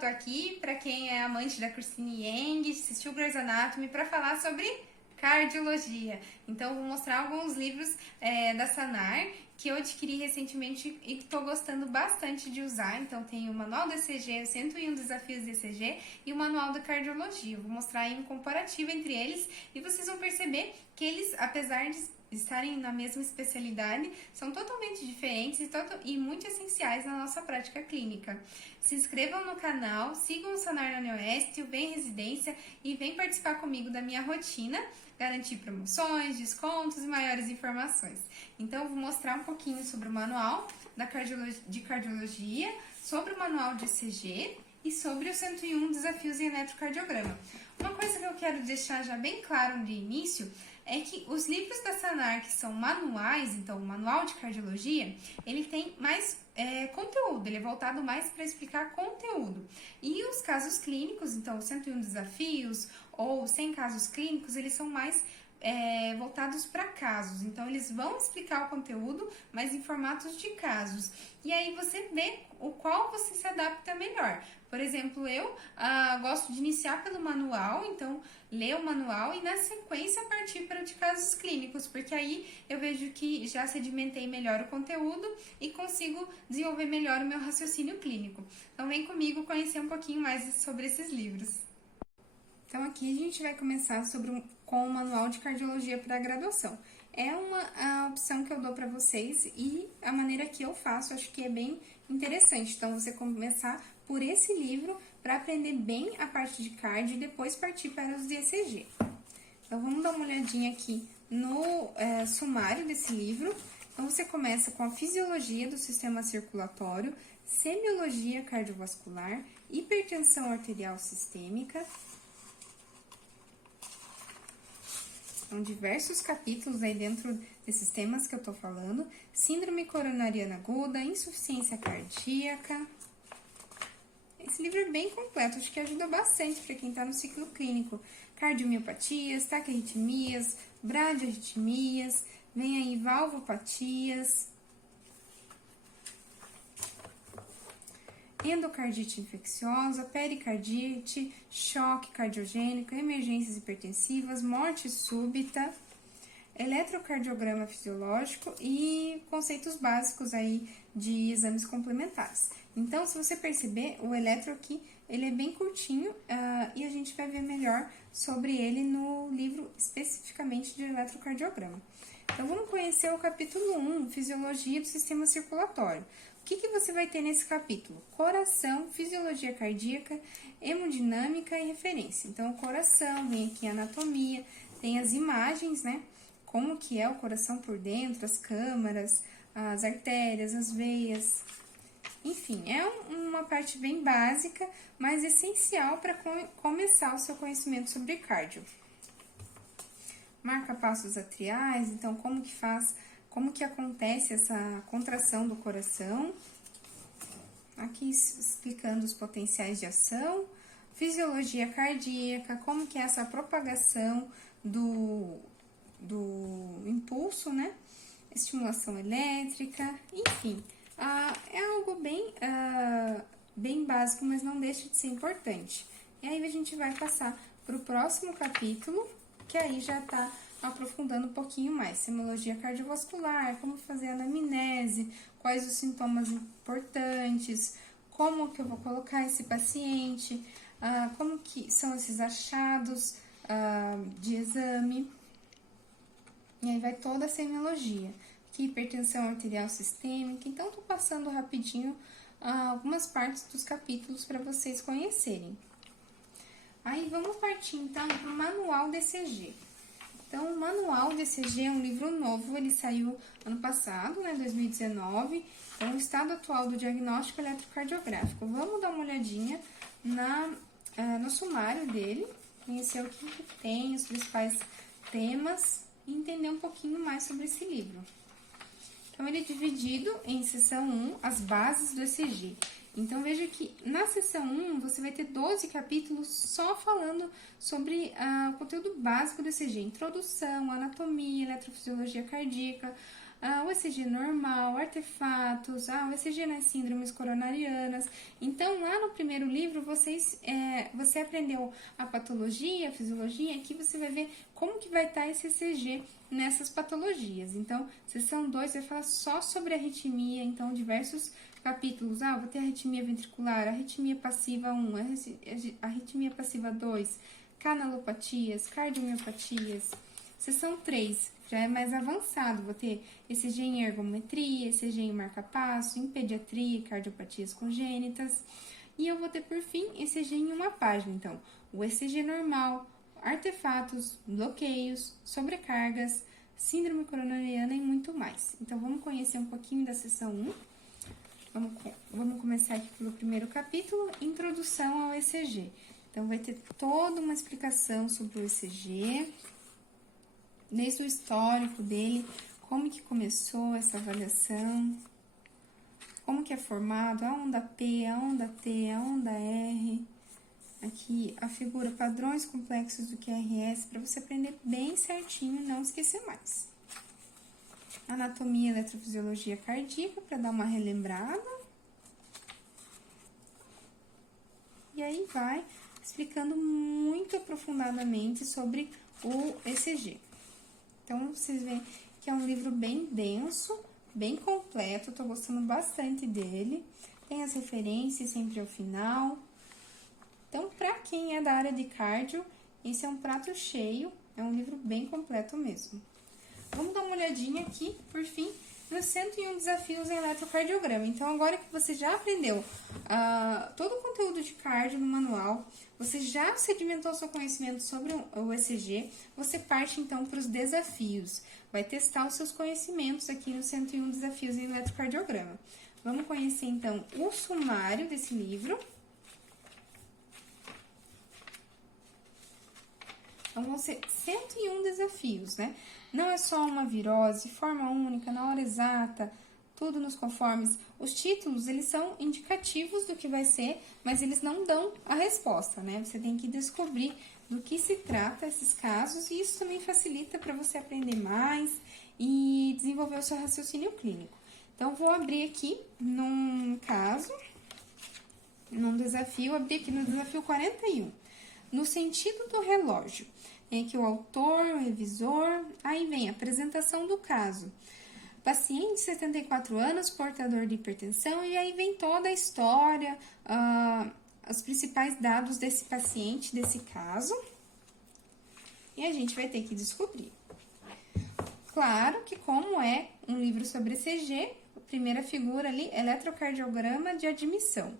Tô aqui para quem é amante da Christine Yang, assistiu Grey's Anatomy, para falar sobre cardiologia. Então, vou mostrar alguns livros da Sanar que eu adquiri recentemente e que estou gostando bastante de usar. Então, tem o Manual do ECG, os 101 Desafios do ECG e o Manual da Cardiologia. Eu vou mostrar aí um comparativo entre eles e vocês vão perceber que eles, apesar de estarem na mesma especialidade, são totalmente diferentes e muito essenciais na nossa prática clínica. Se inscrevam no canal, sigam o Sanar na Neoeste, o Bem Residência e vem participar comigo da minha rotina, garantir promoções, descontos e maiores informações. Então, eu vou mostrar um pouquinho sobre o manual de cardiologia, sobre o manual de ECG e sobre os 101 desafios em eletrocardiograma. Uma coisa que eu quero deixar já bem claro de início é que os livros da Sanar, que são manuais, então o manual de cardiologia, ele tem mais conteúdo, ele é voltado mais para explicar conteúdo. E os casos clínicos, então os 101 desafios ou 100 casos clínicos, eles são mais voltados para casos. Então, eles vão explicar o conteúdo, mas em formatos de casos. E aí você vê o qual você se adapta melhor. Por exemplo, eu gosto de iniciar pelo manual, então ler o manual e na sequência partir para o de casos clínicos, porque aí eu vejo que já sedimentei melhor o conteúdo e consigo desenvolver melhor o meu raciocínio clínico. Então vem comigo conhecer um pouquinho mais sobre esses livros. Então aqui a gente vai começar com o Manual de Cardiologia para a graduação. É a opção que eu dou para vocês e a maneira que eu faço, acho que é bem interessante. Então, você começar por esse livro para aprender bem a parte de cardio e depois partir para os de ECG. Então, vamos dar uma olhadinha aqui no sumário desse livro. Então, você começa com a fisiologia do sistema circulatório, semiologia cardiovascular, hipertensão arterial sistêmica. São diversos capítulos aí dentro desses temas que eu tô falando. Síndrome coronariana aguda, insuficiência cardíaca. Esse livro é bem completo, acho que ajuda bastante para quem tá no ciclo clínico. Cardiomiopatias, taquiarritmias, bradiarritmias, vem aí valvopatias, endocardite infecciosa, pericardite, choque cardiogênico, emergências hipertensivas, morte súbita, eletrocardiograma fisiológico e conceitos básicos aí de exames complementares. Então, se você perceber, o eletro aqui, ele é bem curtinho e a gente vai ver melhor sobre ele no livro especificamente de eletrocardiograma. Então, vamos conhecer o capítulo 1, Fisiologia do Sistema Circulatório. O que você vai ter nesse capítulo? Coração, fisiologia cardíaca, hemodinâmica e referência. Então, o coração, vem aqui a anatomia, tem as imagens, né? Como que é o coração por dentro, as câmaras, as artérias, as veias. Enfim, é uma parte bem básica, mas essencial para começar o seu conhecimento sobre cardio. Marca-passos atriais, então como que acontece essa contração do coração. Aqui explicando os potenciais de ação, fisiologia cardíaca, como que é essa propagação do impulso, né? Estimulação elétrica, enfim, é algo bem básico, mas não deixa de ser importante. E aí a gente vai passar para o próximo capítulo, que aí já está aprofundando um pouquinho mais. Semiologia cardiovascular, como fazer a anamnese, quais os sintomas importantes, como que eu vou colocar esse paciente, como que são esses achados de exame. E aí vai toda a semiologia, que hipertensão arterial sistêmica. Então, tô passando rapidinho algumas partes dos capítulos para vocês conhecerem. Aí, vamos partir, então, para o Manual do ECG. Então, o Manual do ECG é um livro novo, ele saiu ano passado, né, 2019. Então, o estado atual do diagnóstico eletrocardiográfico. Vamos dar uma olhadinha no sumário dele, conhecer o que tem, os principais temas e entender um pouquinho mais sobre esse livro. Então, ele é dividido em seção 1, as bases do ECG. Então, veja que na seção 1, você vai ter 12 capítulos só falando sobre o conteúdo básico do ECG. Introdução, anatomia, eletrofisiologia cardíaca, o ECG normal, artefatos, o ECG nas síndromes coronarianas. Então, lá no primeiro livro, você aprendeu a patologia, a fisiologia, aqui você vai ver como que vai estar esse ECG nessas patologias. Então, sessão 2 vai falar só sobre arritmia, então diversos capítulos. Vou ter arritmia ventricular, arritmia passiva 1, arritmia passiva 2, canalopatias, cardiomiopatias. Sessão 3 já é mais avançado, vou ter ECG em ergometria, ECG em marca-passo, em pediatria, cardiopatias congênitas. E eu vou ter, por fim, ECG em uma página. Então, o ECG normal, artefatos, bloqueios, sobrecargas, síndrome coronariana e muito mais. Então, vamos conhecer um pouquinho da sessão 1. Vamos começar aqui pelo primeiro capítulo, Introdução ao ECG. Então, vai ter toda uma explicação sobre o ECG, desde o histórico dele, como que começou essa avaliação, como que é formado, a onda P, a onda T, a onda R. Aqui a figura padrões complexos do QRS, para você aprender bem certinho e não esquecer mais. Anatomia e eletrofisiologia cardíaca, para dar uma relembrada. E aí vai explicando muito aprofundadamente sobre o ECG. Então, vocês veem que é um livro bem denso, bem completo, eu tô gostando bastante dele. Tem as referências sempre ao final. Então, para quem é da área de cardio, esse é um prato cheio, é um livro bem completo mesmo. Vamos dar uma olhadinha aqui, por fim, nos 101 desafios em eletrocardiograma. Então, agora que você já aprendeu todo o conteúdo de cardio no manual, você já sedimentou seu conhecimento sobre o ECG, você parte então para os desafios. Vai testar os seus conhecimentos aqui nos 101 desafios em eletrocardiograma. Vamos conhecer então o sumário desse livro. Então, vão ser 101 desafios, né? Não é só uma virose, forma única, na hora exata, tudo nos conformes. Os títulos, eles são indicativos do que vai ser, mas eles não dão a resposta, né? Você tem que descobrir do que se trata esses casos e isso também facilita para você aprender mais e desenvolver o seu raciocínio clínico. Então, vou abrir aqui num caso, num desafio, abrir aqui no desafio 41. No sentido do relógio, tem aqui o autor, o revisor, aí vem a apresentação do caso. Paciente de 74 anos, portador de hipertensão, e aí vem toda a história, os principais dados desse paciente, desse caso. E a gente vai ter que descobrir. Claro que como é um livro sobre ECG, a primeira figura ali, eletrocardiograma de admissão.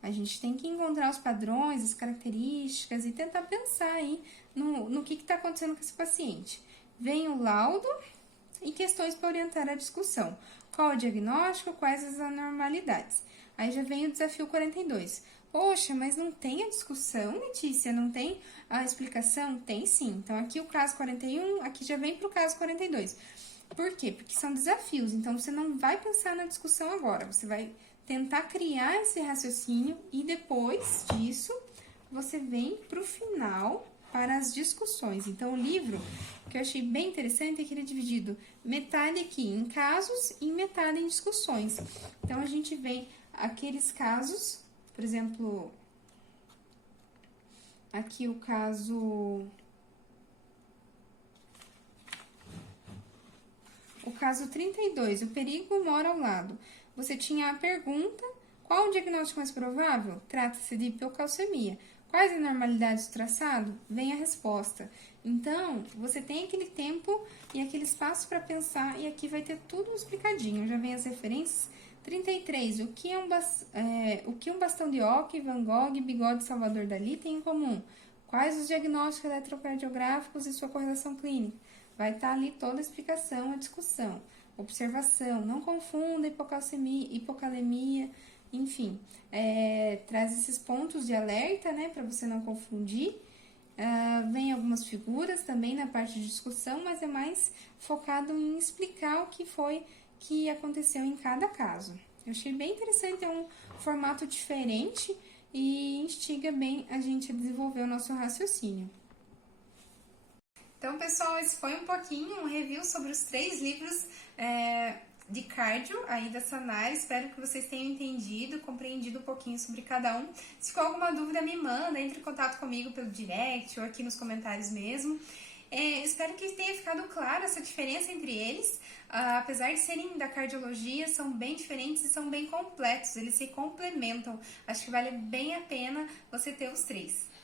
A gente tem que encontrar os padrões, as características e tentar pensar aí no que está acontecendo com esse paciente. Vem o laudo e questões para orientar a discussão. Qual o diagnóstico, quais as anormalidades. Aí já vem o desafio 42. Poxa, mas não tem a discussão, Letícia? Não tem a explicação? Tem sim. Então, aqui o caso 41, aqui já vem para o caso 42. Por quê? Porque são desafios. Então, você não vai pensar na discussão agora. Você vai tentar criar esse raciocínio e depois disso, você vem para o final para as discussões. Então, o livro, que eu achei bem interessante, é que ele é dividido metade aqui em casos e metade em discussões. Então, a gente vê aqueles casos, por exemplo, aqui o caso 32, o perigo mora ao lado. Você tinha a pergunta, qual o diagnóstico mais provável? Trata-se de hipocalcemia. Quais anormalidades do traçado? Vem a resposta. Então, você tem aquele tempo e aquele espaço para pensar e aqui vai ter tudo explicadinho. Já vem as referências. 33. O que um bastão de Ockham, Van Gogh e bigode Salvador Dalí têm em comum? Quais os diagnósticos eletrocardiográficos e sua correlação clínica? Vai estar ali toda a explicação, a discussão. Observação, não confunda hipocalcemia, hipocalemia, enfim, traz esses pontos de alerta, né, para você não confundir. Vem algumas figuras também na parte de discussão, mas é mais focado em explicar o que foi que aconteceu em cada caso. Eu achei bem interessante, é um formato diferente e instiga bem a gente a desenvolver o nosso raciocínio. Então, pessoal, esse foi um pouquinho um review sobre os 3 livros de cardio aí da Sanar. Espero que vocês tenham entendido, compreendido um pouquinho sobre cada um. Se ficou alguma dúvida, me manda, entre em contato comigo pelo direct ou aqui nos comentários mesmo. Espero que tenha ficado claro essa diferença entre eles. Apesar de serem da cardiologia, são bem diferentes e são bem completos, eles se complementam. Acho que vale bem a pena você ter os 3.